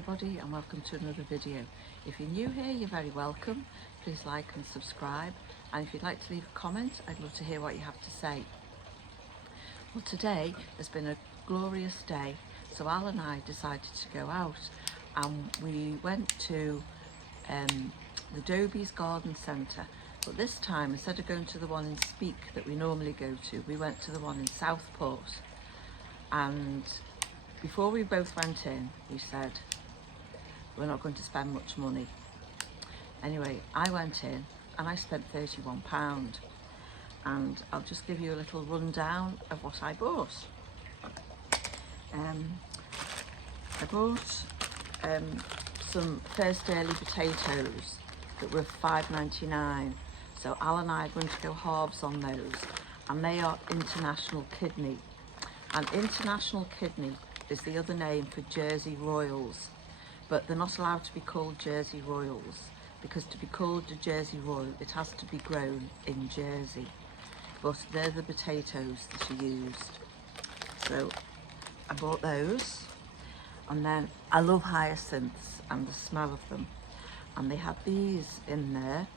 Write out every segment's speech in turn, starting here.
everybody and welcome to another video. If you're new here, you're very welcome. Please like and subscribe, and if you'd like to leave a comment, I'd love to hear what you have to say. Well, today has been a glorious day, so Al and I decided to go out and we went to the Dobbies Garden Centre, but this time instead of going to the one in Speak that we normally go to, we went to the one in Southport. And before we both went in, we said we're not going to spend much money. Anyway, I went in and I spent £31, and I'll just give you a little rundown of what I bought. I bought some first early potatoes that were £5.99, so Al and I are going to go halves on those, and they are International Kidney. And International Kidney is the other name for Jersey Royals, but they're not allowed to be called Jersey Royals, because to be called a Jersey Royal it has to be grown in Jersey, but they're the potatoes that are used. So I bought those, and then I love hyacinths and the smell of them, and they had these in there.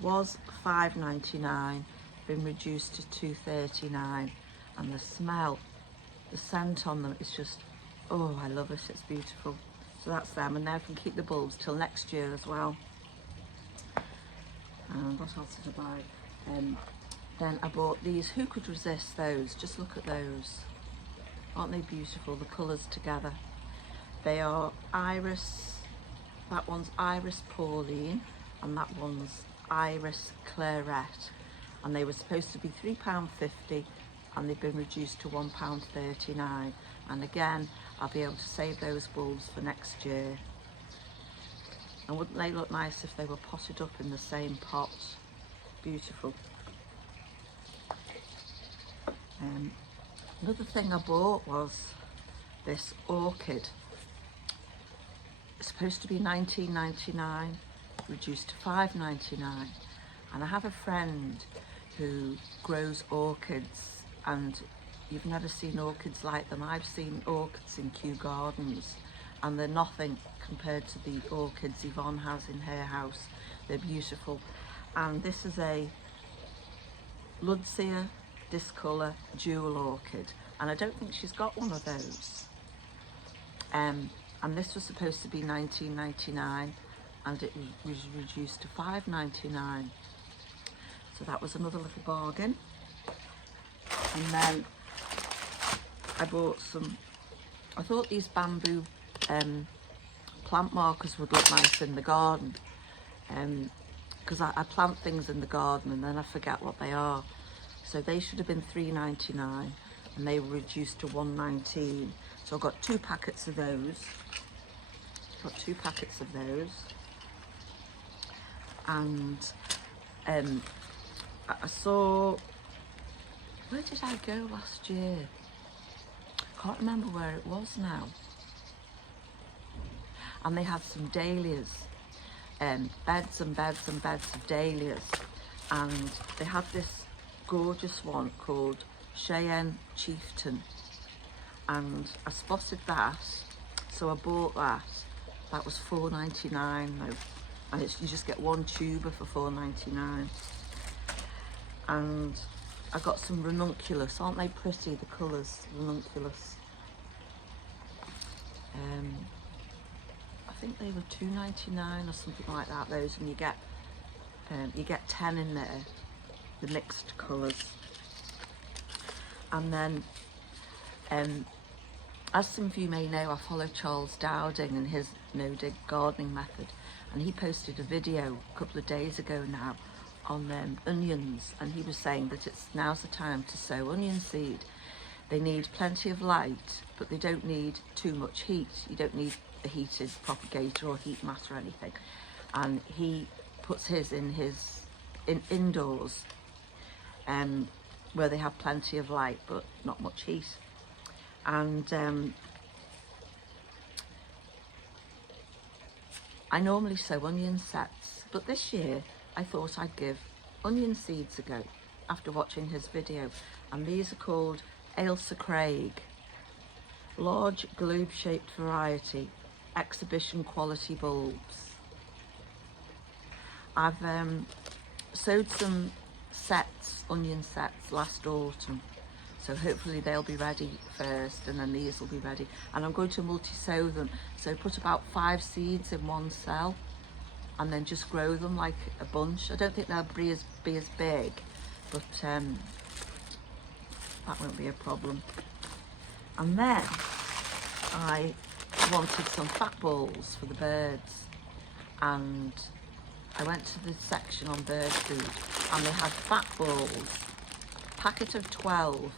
Was £5.99, been reduced to £2.39, and the smell, the scent on them is just, oh, I love it, it's beautiful. So that's them, and now I can keep the bulbs till next year as well. And what else did I buy? Then I bought these. Who could resist those? Just look at those. Aren't they beautiful, the colours together? They are Iris, that one's Iris Pauline, and that one's Iris Claret. And they were supposed to be £3.50, and they've been reduced to £1.39. And again, I'll be able to save those bulbs for next year. And wouldn't they look nice if they were potted up in the same pot? Beautiful. Another thing I bought was this orchid. It's supposed to be £19.99, reduced to £5.99. And I have a friend who grows orchids, and you've never seen orchids like them. I've seen orchids in Kew Gardens, and they're nothing compared to the orchids Yvonne has in her house. They're beautiful. And this is a Ludzia discolour jewel orchid, and I don't think she's got one of those. And this was supposed to be £19.99, and it was reduced to £5.99. So that was another little bargain. And then I bought some, I thought these bamboo plant markers would look nice in the garden, because I plant things in the garden and then I forget what they are. So they should have been £3.99, and they were reduced to £1.19. So I got 2 packets of those. And I saw, where did I go last year? Can't remember where it was now. And they had some dahlias, beds and beds and beds of dahlias, and they had this gorgeous one called Cheyenne Chieftain, and I spotted that, so I bought that. That was £4.99 though, and you just get 1 tuber for £4.99. And I got some ranunculus. Aren't they pretty, the colours, ranunculus? I think they were £2.99 or something like that, those, and you get 10 in there, the mixed colours. And then, as some of you may know, I follow Charles Dowding and his no-dig gardening method, and he posted a video a couple of days ago now on onions, and he was saying that now's the time to sow onion seed. They need plenty of light, but they don't need too much heat. You don't need a heated propagator or heat mat or anything. And he puts his in indoors, where they have plenty of light but not much heat. And I normally sow onion sets, but this year I thought I'd give onion seeds a go after watching his video, and these are called Ailsa Craig, large globe shaped variety, exhibition quality bulbs. I've sowed some sets, onion sets, last autumn, so hopefully they'll be ready first and then these will be ready, and I'm going to multi-sow them, so put about 5 seeds in one cell and then just grow them like a bunch. I don't think they'll be as big, but that won't be a problem. And then I wanted some fat balls for the birds, and I went to the section on bird food and they had fat balls, packet of 12,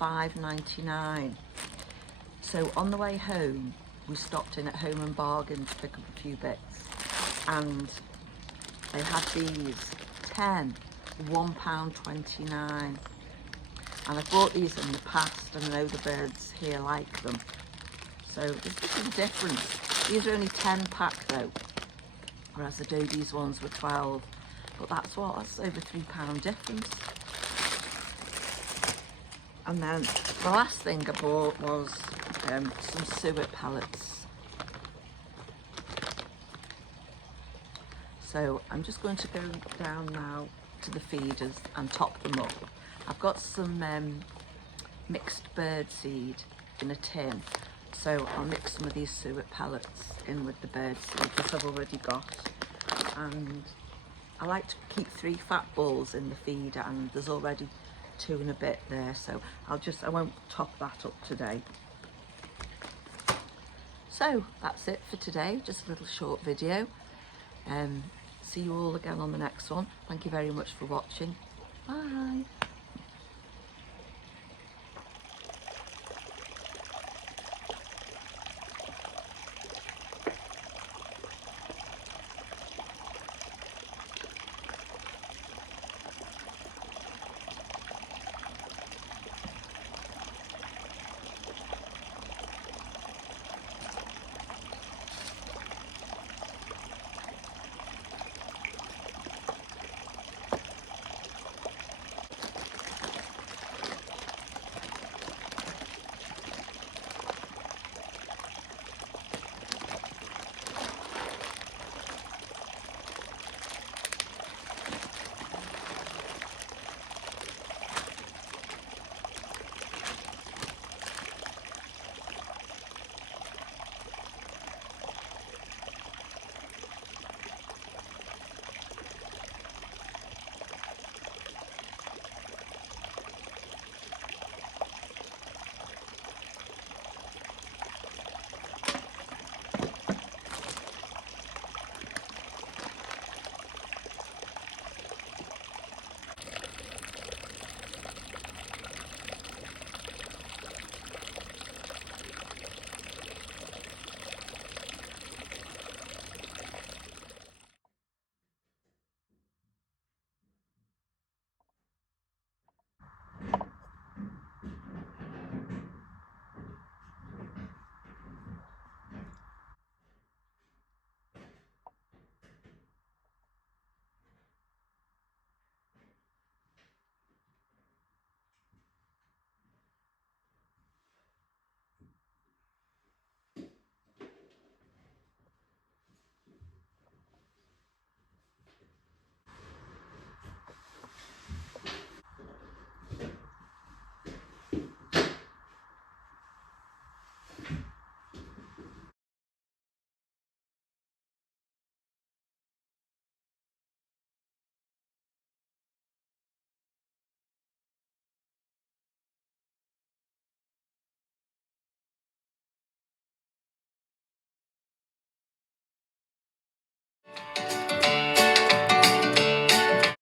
$5.99. So on the way home we stopped in at Home and Bargain to pick up a few bits, and they had these 10, £1.29, and I've bought these in the past and I know the birds here like them, so there's just a difference. These are only 10 pack though, whereas the Dobbies ones were 12, but that's over £3 difference. And then the last thing I bought was some suet pellets. So I'm just going to go down now to the feeders and top them up. I've got some mixed bird seed in a tin, so I'll mix some of these suet pellets in with the bird seed that I've already got. And I like to keep 3 fat balls in the feeder, and there's already 2 and a bit there, so I won't top that up today. So that's it for today, just a little short video. See you all again on the next one. Thank you very much for watching. Bye.